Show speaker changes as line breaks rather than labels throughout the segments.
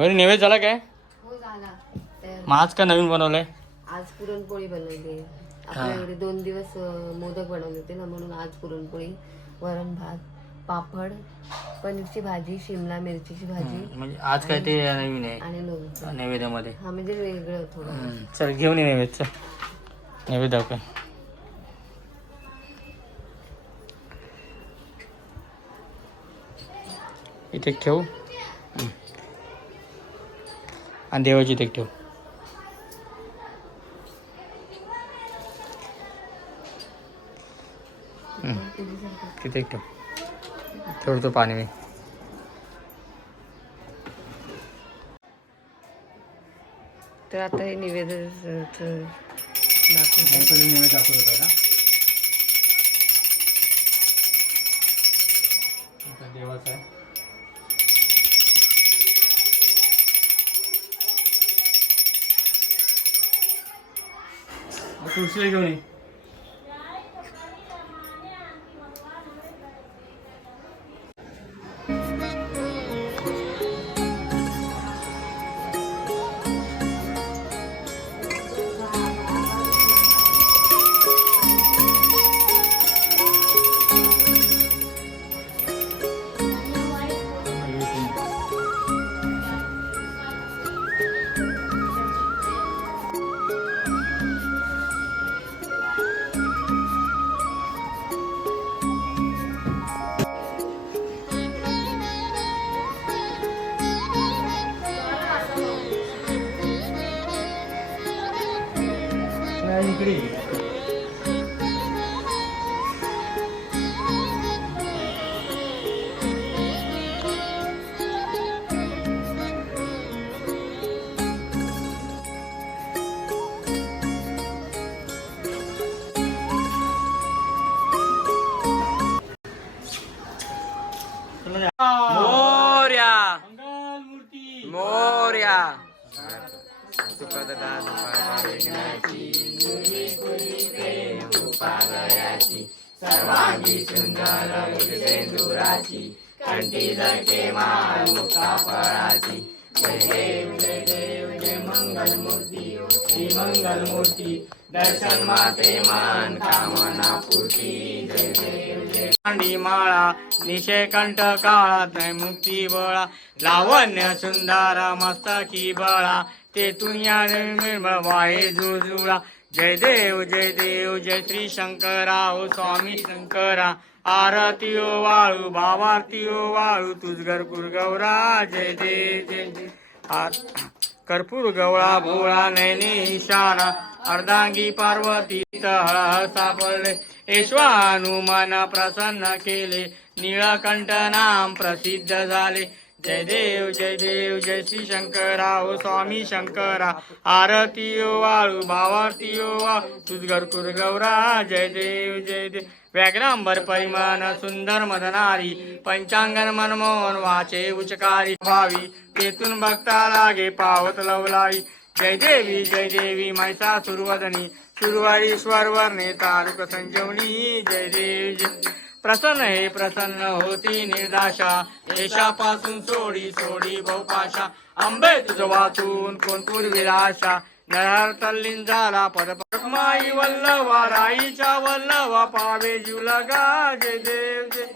होय नैवेद्य झाला काय?
हो झाला.
मग आज का नवीन बनवलंय?
आज पुरणपोळी बनवली. आपल्याकडे दोन दिवस अं, मोदक बनवले होते ना म्हणून आज पुरणपोळी वरण भात पापड पनीरची भाजी शिमला मिरचीची भाजी
म्हणजे आज काय ते नवीन आहे?
आणि लोणचं
नैवेद्यामध्ये.
हा म्हणजे वेगळं थोडं.
हम्म, चल घेऊन ये नैवेद्य चल. नैवेद्य दाखव. इथे ठेवू. आणि देवाची एक ठेवू. तिथे एक ठेव. ठेवतो पाणी मी.
तर आता हे निवेदन दाखवतो
होता देवाचा आहे. मग तुळशीला घेऊन ये नाही, सर्वांगी सुंदर कंठी फळाची देव देव जय मंगल मूर्ती श्री मंगल मूर्ती दर्शन माते मान कामना पूर्ती जय देव जय माळा कंठ काळात मुक्ती बळा लावण्य सुंदर मस्तकी बळा. ते तुनिया निर्मळ वाहे जुळजुळा जय देव जय देव जय श्री शंकरा शंकराव स्वामी शंकरा. आरती ओ वाळू भावारती ओ वाळू तुझगर गौरा जय देव जय आर- कर्पूर गवळा भोळा नैनी इशारा. अर्धांगी पार्वती हळ सापडले. हनुमान प्रसन्न केले. निळकंठ नाम प्रसिद्ध झाले. जय देव जय देव जय श्री शंकरा ओ स्वामी शंकरा आरती ओ वाळू भावारती ओ वा तुझ घरकुर गौरा जय देव जय देव. व्याघ्रांबर परिमाण सुंदर मदनारी पंचांगन मनमोहन वाचे उचकारी भावी तेथून भक्ता लागे पावत लवलाई. जय देवी जय देवी मैसा सुरवदनी सुरवारी वर्णे तारुक संजीवनी जय देव जय प्रसन्न हे प्रसन्न होती निर्दाशा. देशापासून सोडी सोडी बहुपाशा. आंबे तुझ वाचून कोणपूर पूर्विलाशा नरहर तल्लीन झाला पद माई वल्लवा. राईच्या वल्लवा पावे जुलगा जय देव जय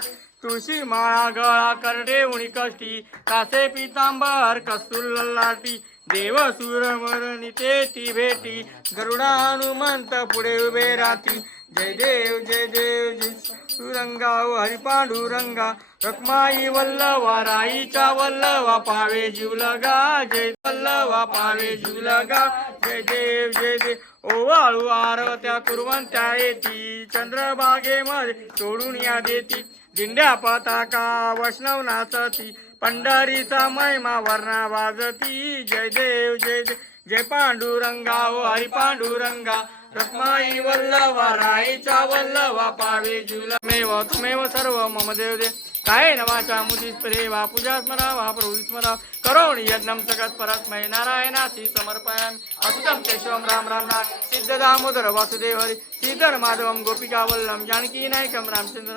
तुळशी माळा गळा करडे उणी कष्टी. कासे पितांबर कस्तुर ललाटी देव सुरमरणी ते ती भेटी. गरुडा हनुमंत पुढे उभे रात्री जय देव जय देव जय सुरंगा हरी पांडुरंगा रखमाई वल्लवा राईचा वल्लवा पावे जीवलगा. जय वल्लवा पावे जीवलगा. जय देव जय देव. ओवाळू आरत्या कुरवंत्या येती. चंद्रभागेमध्ये सोडून या देती. दिंड्या पताका वैष्णव नाचती पंढरीचा महिमा वर्णा वाजती. जय देव जय देव. जय पांडुरंगा ओ हरी पांडुरंगा रत्माई वल्लवा राईचा वल्लवा पावे जुलमेव तुमेव सर्व मम देव दे काय नवाचा मुदीस प्रेवा पूजा स्मरावा प्रभू स्मरा। करोणी यज्ञम जगत परस्मै नारायणासी समर्पयामि। अच्युतं केशवम राम राम राम। सिद्ध दामोदर वासुदेव हरी। श्रीधर माधवम गोपिका वल्लम जानकी नायकम रामचंद्र।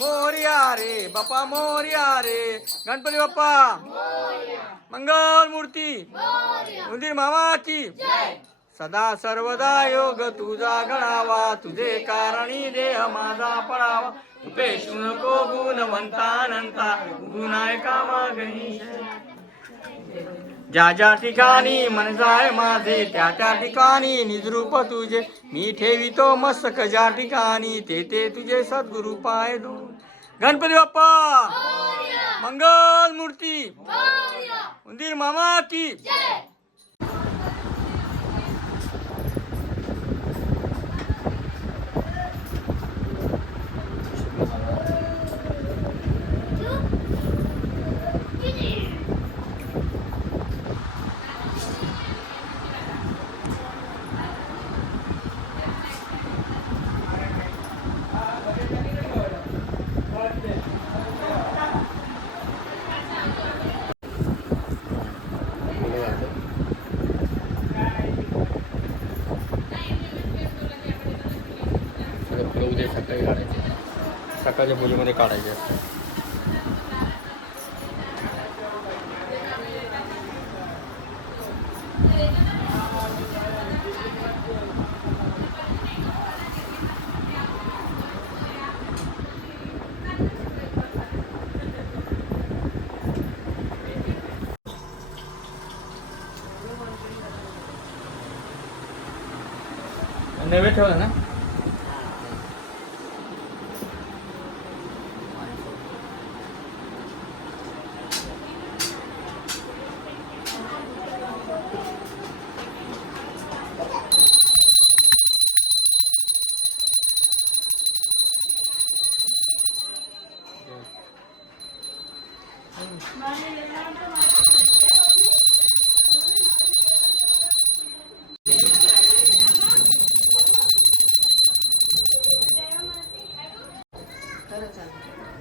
मोरिया रे बापा मोरिया रे. गणपती बाप्पा. मंगल मूर्ती उंदीर मामाची. सदा सर्वदा योग तुझा गणावा. तुझे कारणी देह माझा पडावा. उपेशू नको गुणवंता अनंता गुणाय कामा गणेश ज्या ज्या ठिकाणी मन जाय माझे त्या त्या ठिकाणी निजरूप तुझे. मी ठेवितो मस्तक ज्या ठिकाणी ते ते तुझे सद्गुरु पाय दो गणपती बाप्पा! मंगल मूर्ती उंदीर मामा की! काढायचे सकाळच्या पूजेमध्ये काढायचे नैवेद्य ठेवलं ना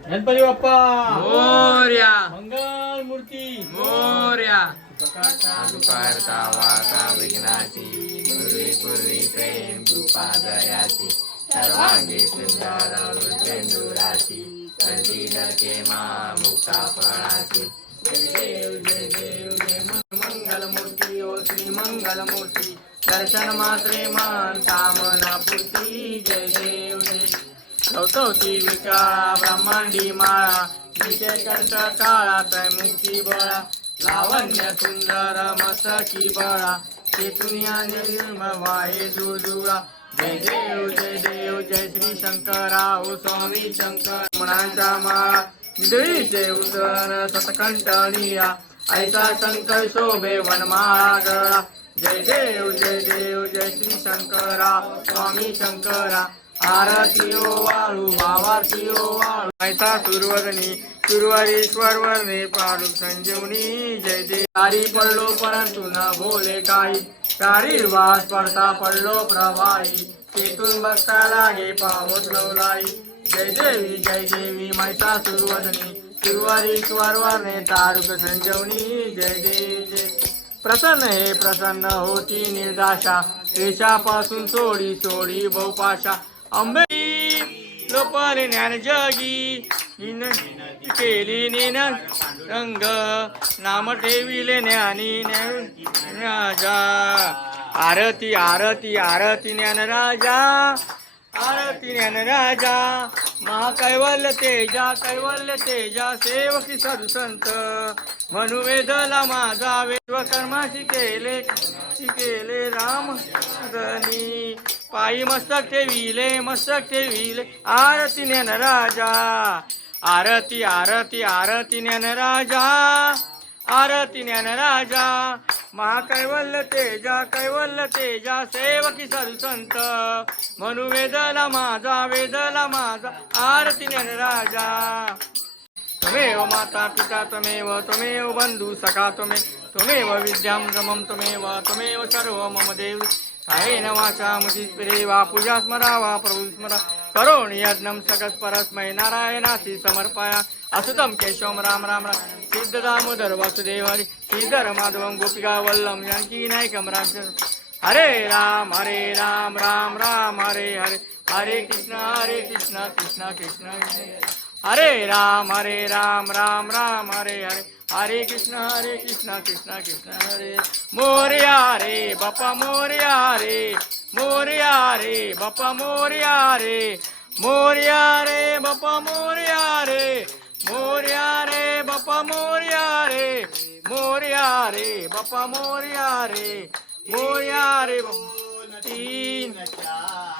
गणपती बाप्पा!
मोर्या!
मंगल मूर्ती!
मोर्या!
दुपारता वाता विघ्नाची पूर्वी पूर्वी प्रेम कृपादयाची सर्वांगी सुंदर कंठी डके मा मुक्ता फळाची जय देव जय देव जय मंगल मूर्ती ओ श्री मंगल मूर्ती. दर्शन मात्रे मन कामना पूर्ती जय देव जय चौथवती विकाळा ब्रह्मांडी माळा विजय कंठ काळा तय मुक्ती बळा. लावण्य सुंदर मसकी बळा चेतुनिया निर्मळ वाहे जुळजुळा जय देव जय देव जय श्री शंकरा ओ स्वामी शंकर. मनांचा माळा निधळीचे उदर सतकंठनिया. ऐसा शंकर शोभे वनमाळा गळा. जय देव जय देव जय श्री शंकरा स्वामी शंकरा आरती वाळू भावारती वाळू. ऐसा सुरवरणी सुरवारीश्वर वर्णे पाडू संजीवनी जय दे तारी पडलो परंतु न बोले काही. तारी वास पडता पडलो प्रवाही. तेथून बघता लागे पावत लवलाई जय देवी जय देवी मैसा सुरवदनी. सुरवारीश्वर वर्णे तारुक संजीवनी जय देव जय प्रसन्न हे प्रसन्न होती निर्दाशा. रेषापासून सोडी सोडी बहुपाशा. अंबे लोपाले ज्ञान जगी हिन केली नेन रंग नाम ठेविले ज्ञानी ज्ञान राजा. आरती आरती आरती ज्ञान राजा. आरती ज्ञान राजा. महाकैवल्य तेजा कैवल्य तेजा सेवकी सदसंत म्हणू वेदला माझा विश्वकर्मा शिकेले शिकेले राम धनी. पायी मस्तक ठेविले मस्तक ठेविले. आरती नेन राजा. आरती आरती आरती नेन राजा. आरती नेन राजा. महाकैवल्य तेजा कैवल्य तेजा. सेवकी संत. म्हणू वेदला माझा वेदला माझा. आरती नेन राजा. त्वमेव माता पिता त्वमेव त्वमेव बन्धु सखा त्वमे त्वमेव विद्यां रमं त्वमेव त्वमेव सर्व मम देव. कायेन वाचा मुचिस्पिरे वा पूजा स्मरा वा प्रभु स्मरा. करोण यज्ञं सकस परस्मै नारायणासी समर्पया. असुतम केशवम राम राम राम. सिद्ध दामोदर वासुदेव हरि. श्रीधर माधवं गोपिका वल्लम जानकी नायकम राम हरे राम हरे राम राम राम हरे हरे. हरे कृष्ण हरे कृष्ण कृष्ण कृष्ण. हरे हरे राम हरे राम राम राम हरे हरे. हरे कृष्ण हरे कृष्ण कृष्ण कृष्ण हरे. मोर्या रे बापा मोर्या रे. मोर्या रे बापा मोर्या रे. मोर्या रे बापा मोर्या रे. मोर्या रे बापा मोर्या रे. मोर्या रे बापा मोर्या रे. मोरया रे तीन तीन.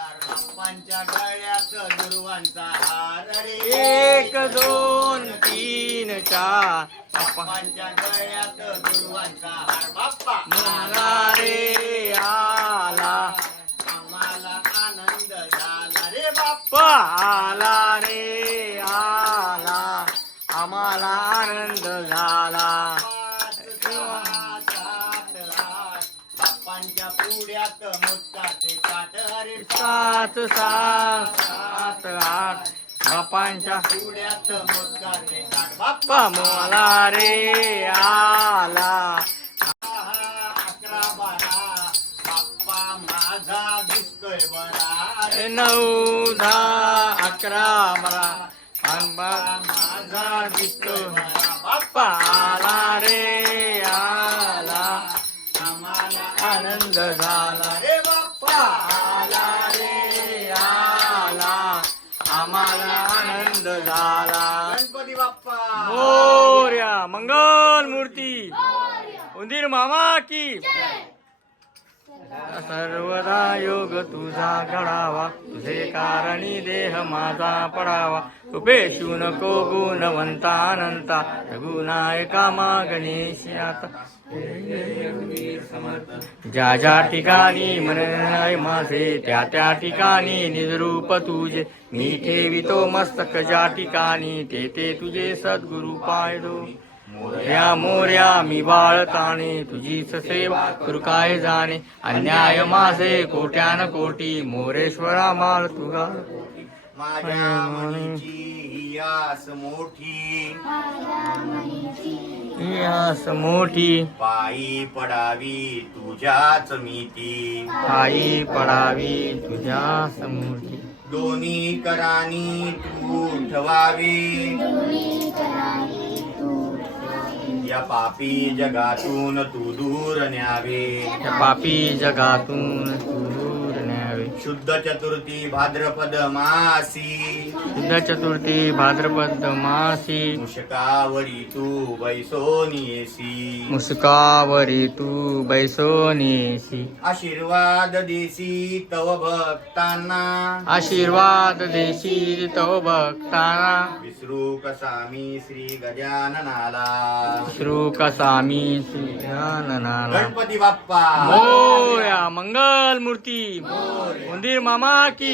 बाप्पांच्या गळ्यात दुर्वांचा हार रे.
एक दोन तीन चार. बाप्पा
बाप्पांच्या गळ्यात दुर्वांचा हार. बाप्पा.
मला रे आला.
आम्हाला आनंद झाला रे बाप्पा
आला रे आला. आम्हाला आनंद झाला.
सात
सात सात आठ. बापांच्या
पुढ्यात बाप्पा
मला रे आला.
अकरा बारा बाप्पा माझा दिसतोय बरा
नऊ दहा अकरा बारा. आंबा
माझा
दिसतोय.
बरा
मामा की? सर्वदा योग तुझा घडावा. तुझे कारणी देह माझा पडावा. उपेशू नको गुणवंता अनंता. रघुनायका मा गणेश आता. ज्या ज्या ठिकाणी मन माझे त्या त्या ठिकाणी निजरूप तुझे. मी ठेवितो मस्तक ज्या ठिकाणी ते ते तुझे सद्गुरु पायदो. मोर्या मोर्या मी बाळताणे तुझीच सेवा करू काय जाणे? अन्याय माझे कोट्यान कोटी मोरेश्वरा माल तुगा
माझ्या मनीची आस मोठी.
यास मोठी.
पायी पडावी तुझ्याच मीती
आई पडावी तुझ्या समोरची
दोन्ही करानी तू ठवावी. या पापी जगातून तू दूर न्यावे.
त्या पापी जगातून तू
शुद्ध चतुर्थी भाद्रपद मासी।
शुद्ध चतुर्थी भाद्रपद मासी।
मुशकावरी तू बैसोन येसी
मुस्कावरी तू बैसोनीसी
आशीर्वाद देसी तव भक्तांना।
आशीर्वाद देशी तो भक्ताना।
विसरू कसा मी श्री गजाननाला।
श्रू कसामी सुजाननाला
गणपती बाप्पा।
मोया मंगल मूर्ती मामा की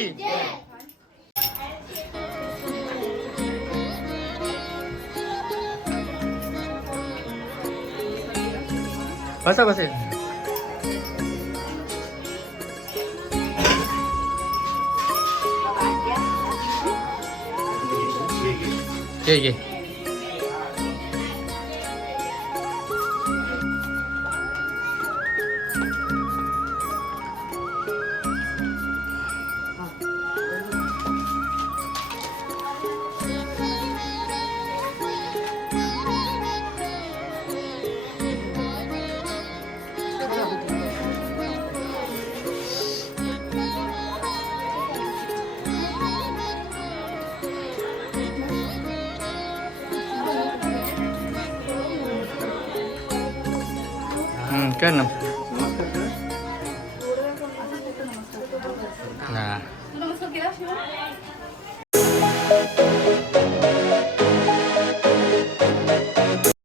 बसा बसे घे घे हम्म, कर ना